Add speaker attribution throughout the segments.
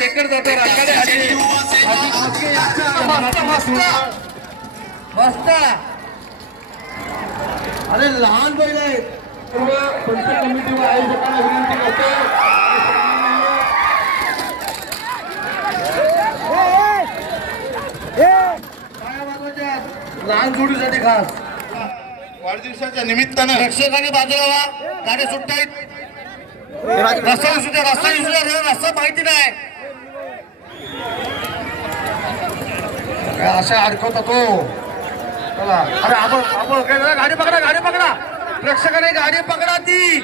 Speaker 1: राखाडे मस्के यांच्या
Speaker 2: मस्त मस्त मस्त.
Speaker 1: अरे लहान बैल आहेत. सर्व पंच कमिटी व आयोजकांना विनंती करतो. लहान जोडीसाठी खास.
Speaker 3: वाढदिवसाच्या निमित्तानं
Speaker 1: प्रेक्षकांनी बाजूला व्हा गाडी सुट्टायत रस्ता द्या रस्ता रस्ता माहिती नाही. अशा अडकवता तो चला. अरे आपण आपण काय गाडी पकडा गाडी पकडा. प्रेक्षकाने गाडी पकडा ती.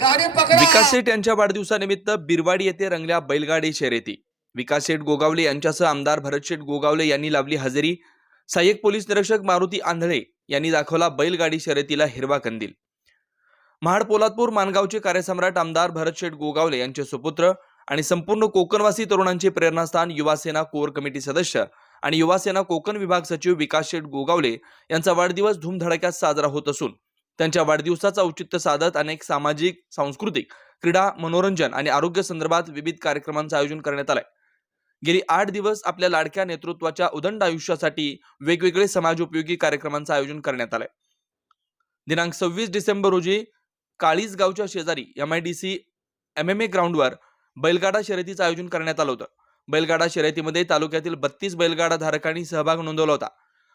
Speaker 1: गाडी पकडा.
Speaker 4: विकास शेठ यांच्या वाढदिवसानिमित्त बिरवाडी येथे रंगल्या बैलगाडी शर्यती. विकास शेठ गोगावले यांच्यासह आमदार भरत शेठ गोगावले यांनी लावली हजेरी. सहाय्यक पोलीस निरीक्षक मारुती आंधळे यांनी दाखवला बैलगाडी शर्यतीला हिरवा कंदील. महाड पोलादपूर मानगावचे कार्यसम्राट आमदार भरत शेठ गोगावले यांचे सुपुत्र आणि संपूर्ण कोकणवासी तरुणांचे प्रेरणास्थान युवासेना कोर कमिटी सदस्य आणि युवासेना कोकण विभाग सचिव विकास शेठ गोगावले यांचा वाढदिवस धूमधडाक्यात साजरा होत असून त्यांच्या वाढदिवसाचं औचित्य साधत अनेक सामाजिक सांस्कृतिक क्रीडा मनोरंजन आणि आरोग्य संदर्भात विविध कार्यक्रमांचं आयोजन करण्यात आलंय. गेली आठ दिवस आपल्या लाडक्या नेतृत्वाच्या उदंड आयुष्यासाठी वेगवेगळे समाजोपयोगी कार्यक्रमांचं आयोजन करण्यात आलंय. दिनांक सव्वीस डिसेंबर रोजी काळीसगावच्या शेजारी M I D C M M A ग्राउंडवर बैलगाडा शर्यतीचं आयोजन करण्यात आलं होतं. बैलगाडा शर्यतीमध्ये तालुक्यातील बत्तीस बैलगाडा धारकांनी सहभाग नोंदवला होता.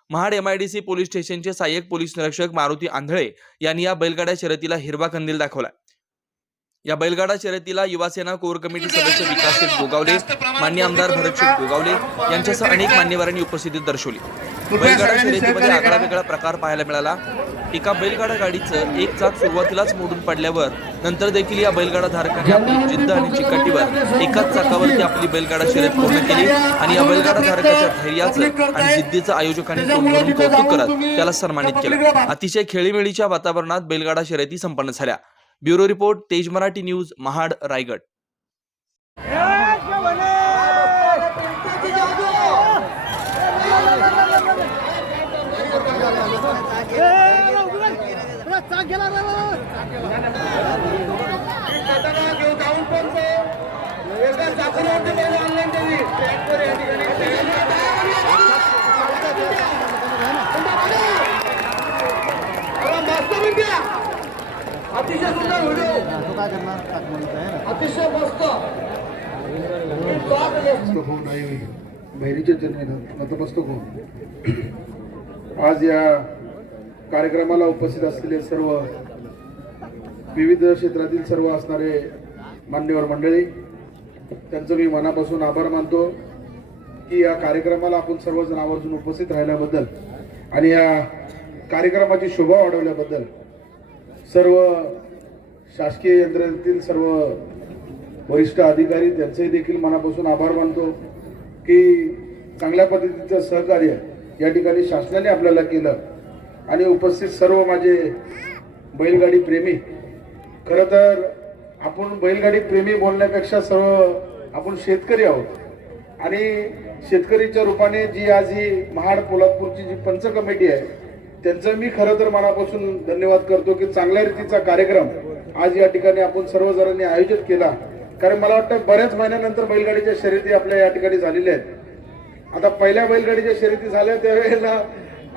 Speaker 4: Mahad M I D C police स्टेशनचे सहाय्यक पोलीस निरीक्षक मारुती आंधळे यांनी या बैलगाडा शर्यतीला हिरवा कंदील दाखवला. या बैलगाडा शर्यतीला युवासेना कोर कमिटी सदस्य विकास गोगावले मान्य आमदार भरत शेठ गोगावले यांच्यासह अनेक मान्यवरांनी उपस्थिती दर्शवली. बैलगाडा शर्यतीमध्ये आगळा वेगळा प्रकार पाहायला मिळाला. एका बैलगाडा गाडीचं एक चाक सुरुवातीलाच मोडून पडल्यावर नंतर देखील या बैलगाडा धारकाने आपली जिद्द आणि चिकाटीवर एकाच चाकावरती आपली बैलगाडा शर्यत पूर्ण केली आणि या बैलगाडा धारकाच्या धैर्याचं आणि जिद्दीचं आयोजकांनी कौतुक करत त्याला सन्मानित केलं. अतिशय खेळीमेळीच्या वातावरणात बैलगाडा शर्यती संपन्न झाल्या. ब्युरो रिपोर्ट तेज मराठी न्यूज महाड रायगड.
Speaker 1: अतिशय सुंदर व्हिडिओ अतिशय मस्त
Speaker 3: होऊन आई बहिणीच्या चरणी नतमस्तक होऊन. आज या कार्यक्रमाला उपस्थित असलेले सर्व विविध क्षेत्रातील सर्व असणारे मान्यवर मंडळी त्यांचं मी मनापासून आभार मानतो की या कार्यक्रमाला आपण सर्वजण आवर्जून उपस्थित राहिल्याबद्दल आणि या कार्यक्रमाची शोभा वाढवल्याबद्दल सर्व शासकीय यंत्रणेतील सर्व वरिष्ठ अधिकारी त्यांचेही देखील मनापासून आभार मानतो की चांगल्या पद्धतीचं सहकार्य या ठिकाणी शासनाने आपल्याला केलं. आणि उपस्थित सर्व माझे बैलगाडी प्रेमी. खरं तर आपण बैलगाडी प्रेमी बोलण्यापेक्षा सर्व आपण शेतकरी आहोत. आणि शेतकरीच्या रूपाने जी आज ही महाड पोलादपूरची जी पंच कमिटी आहे त्यांचं मी खरं तर मनापासून धन्यवाद करतो की चांगल्या रीतीचा कार्यक्रम आज या ठिकाणी आपण सर्वजणांनी आयोजित केला. कारण मला वाटतं बऱ्याच महिन्यानंतर बैलगाडीच्या शर्यती आपल्या या ठिकाणी झालेल्या आहेत. आता पहिल्या बैलगाडीच्या शर्यती झाल्या त्यावेळेला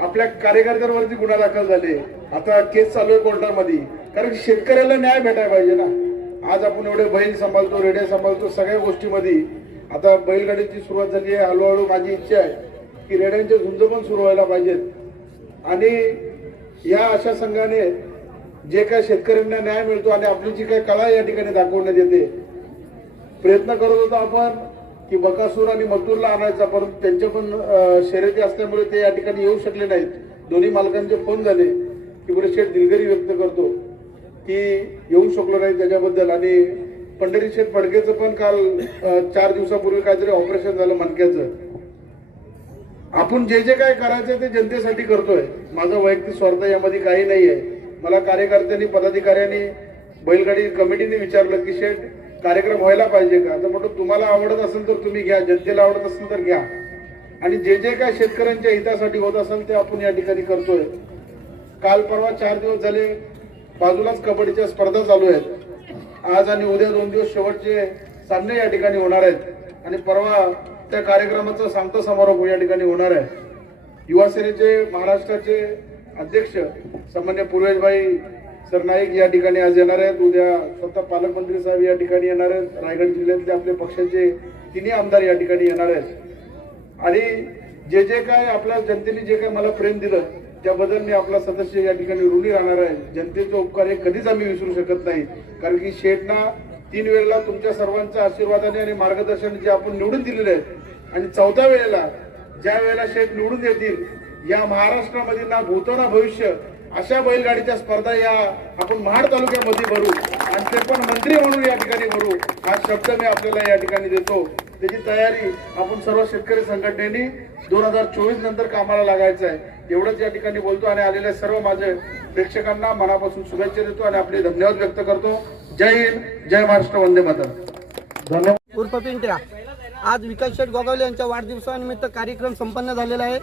Speaker 3: आपल्या कार्यकर्त्यांवरती गुन्हा दाखल झाले. आता केस चालू आहे कोर्टामध्ये. कारण शेतकऱ्याला न्याय भेटायला पाहिजे ना. आज आपण एवढे बैल सांभाळतो रेडे सांभाळतो सगळ्या गोष्टीमध्ये. आता बैलगाडीची सुरुवात झाली आहे. हळूहळू माझी इच्छा आहे की रेड्यांचे झुंज पण सुरू व्हायला पाहिजेत. आणि या अशा संघाने जे काय शेतकऱ्यांना न्याय मिळतो आणि आपली जी काय कला या ठिकाणी दाखवण्यात येते प्रयत्न करत होतो आपण की बकासूर आणि मजदूरला आणायचा परंतु त्यांच्या पण शर्यती असल्यामुळे ते या ठिकाणी येऊ शकले नाहीत. दोन्ही मालकांचे फोन झाले की बरे शेठ दिलगिरी व्यक्त करतो की येऊ शकलो नाही त्याच्याबद्दल. आणि पंढरी शेठ फडकेचं पण काल चार दिवसापूर्वी काहीतरी ऑपरेशन झालं मणक्याचं. आपण जे जे काय करायचं ते जनतेसाठी करतोय. माझं वैयक्तिक स्वार्थ यामध्ये काही नाही आहे मला कार्यकर्त्यांनी पदाधिकाऱ्यांनी बैलगाडी कमिटीने विचारलं की शेठ कार्यक्रम व्हायला पाहिजे का? तर म्हणतो तुम्हाला आवडत असेल तर तुम्ही घ्या. जनतेला आवडत असेल तर घ्या. आणि जे जे काय शेतकऱ्यांच्या हितासाठी होत असेल ते आपण या ठिकाणी करतोय. काल परवा चार दिवस झाले बाजूलाच कबड्डीच्या स्पर्धा चालू आहेत. आज आणि उद्या दोन दिवस शेवटचे सामने या ठिकाणी होणार आहेत. आणि परवा त्या कार्यक्रमाचा सांगता समारोप या ठिकाणी होणार आहे. युवा सेनेचे महाराष्ट्राचे अध्यक्ष सामान्य पूर्वेशभाई सरनाईक या ठिकाणी आज येणार आहेत. उद्या स्वतः पालकमंत्री साहेब या ठिकाणी येणार आहेत. रायगड जिल्ह्यातले आपले पक्षाचे तिन्ही आमदार या ठिकाणी येणार आहेत. आणि जे जे काय आपल्या जनतेने जे काय मला प्रेम दिलं त्याबद्दल मी आपला सदस्य या ठिकाणी ऋणी राहणार आहे. जनतेचे उपकार हे कधीच आम्ही विसरू शकत नाही. कारण की शेठना तीन वेळेला तुमच्या सर्वांच्या आशीर्वादाने आणि मार्गदर्शन जे आपण निवडून दिलेले आहेत आणि चौथ्या वेळेला ज्या वेळेला शेठ निवडून येतील या महाराष्ट्रामध्ये ना भूतो ना भविष्य अशा बैलगाडीच्या स्पर्धा या आपण महाड तालुक्यामध्ये भरू आणि ते पण मंत्री म्हणून या ठिकाणी भरू. हा शब्द मी आपल्याला या ठिकाणी देतो. त्याची तयारी आपण सर्व शेतकरी संघटनेने दोन हजार चोवीस नंतर कामाला लागायचं आहे. एवढंच या ठिकाणी बोलतो आणि आलेल्या सर्व माझे प्रेक्षकांना मनापासून शुभेच्छा देतो आणि आपले धन्यवाद व्यक्त करतो. जय हिंद जय महाराष्ट्र वंदे माता धन्यवाद.
Speaker 2: उर्फ पिंट्या आज विकास शेठ गोगावले यांच्या वाढदिवसानिमित्त कार्यक्रम संपन्न झालेला आहे.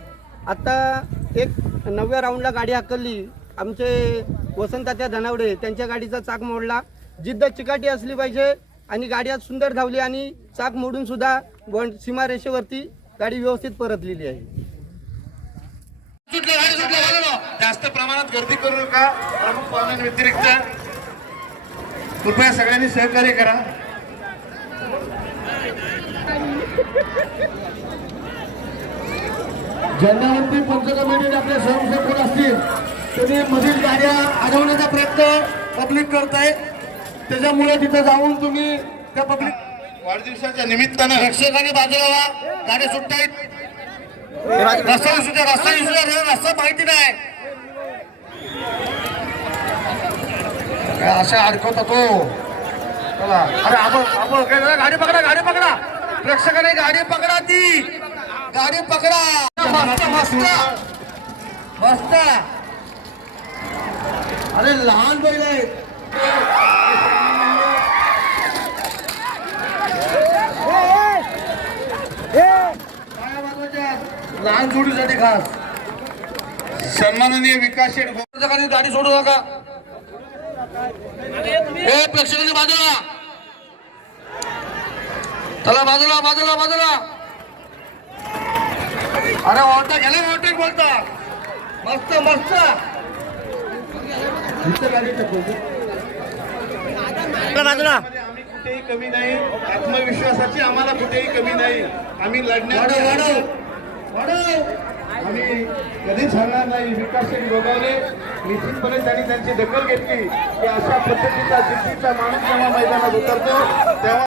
Speaker 2: आता एक नवव्या राऊंडला गाडी हाकलली. आमचे वसंताच्या धनावडे त्यांच्या गाडीचा चाक मोडला. जिद्द चिकाटी असली पाहिजे आणि गाडी आज सुंदर धावली आणि चाक मोडून सुद्धा सीमारेषेवरती गाडी व्यवस्थित परतलेली आहे.
Speaker 1: जास्त प्रमाणात गर्दी करू नका प्रमुख पाहुण्यांव्यतिरिक्त कृपया सगळ्यांनी सहकार्य करा. ज्यांच्यावरती पंच कमिटीने आपले स्वयंसेवक असतील. त्यांनी मधील गाड्या अडवण्याचा प्रयत्न पब्लिक करत आहे त्याच्यामुळे तिथे जाऊन तुम्ही त्या पब्लिक वाढदिवसाच्या निमित्तानं रक्षकाने बाजूला व्हा गाड्या सुटतायत. रस्ता सुद्धा रस्ता सुद्धा रस्ता माहिती नाही. अशा अडकवता तो चला. अरे आपण? गाडी पकडा गाडी पकडा. प्रेक्षकाने गाडी पकडा ती. गाडी पकडा. मस्त मस्त. मस्त. अरे लहान बैल आहे पाया वाजवायच्या. लहान जोडीसाठी खास. सन्माननीय विकास शेठ प्रेक्षकांनी गाडी सोडू नका. ए प्रेक्षकांनी बाजूला. चला बाजूला बाजूला बाजूला. अरे ऑटो गेले ऑटो बोलता. मस्त मस्त. बाजूला.
Speaker 5: आम्ही कुठेही कमी नाही. आत्मविश्वासाची आम्हाला कुठेही कमी नाही. आम्ही लढण्यात
Speaker 1: वाढव वाढव. वाढव
Speaker 5: आम्ही कधीच हरणार नाही. विकास सिंग गोगावले निश्चितपणे त्यांनी त्यांची दखल घेतली. की अशा पद्धतीचा जिद्दीचा माणूस जेव्हा मैदानात उतरतो तेव्हा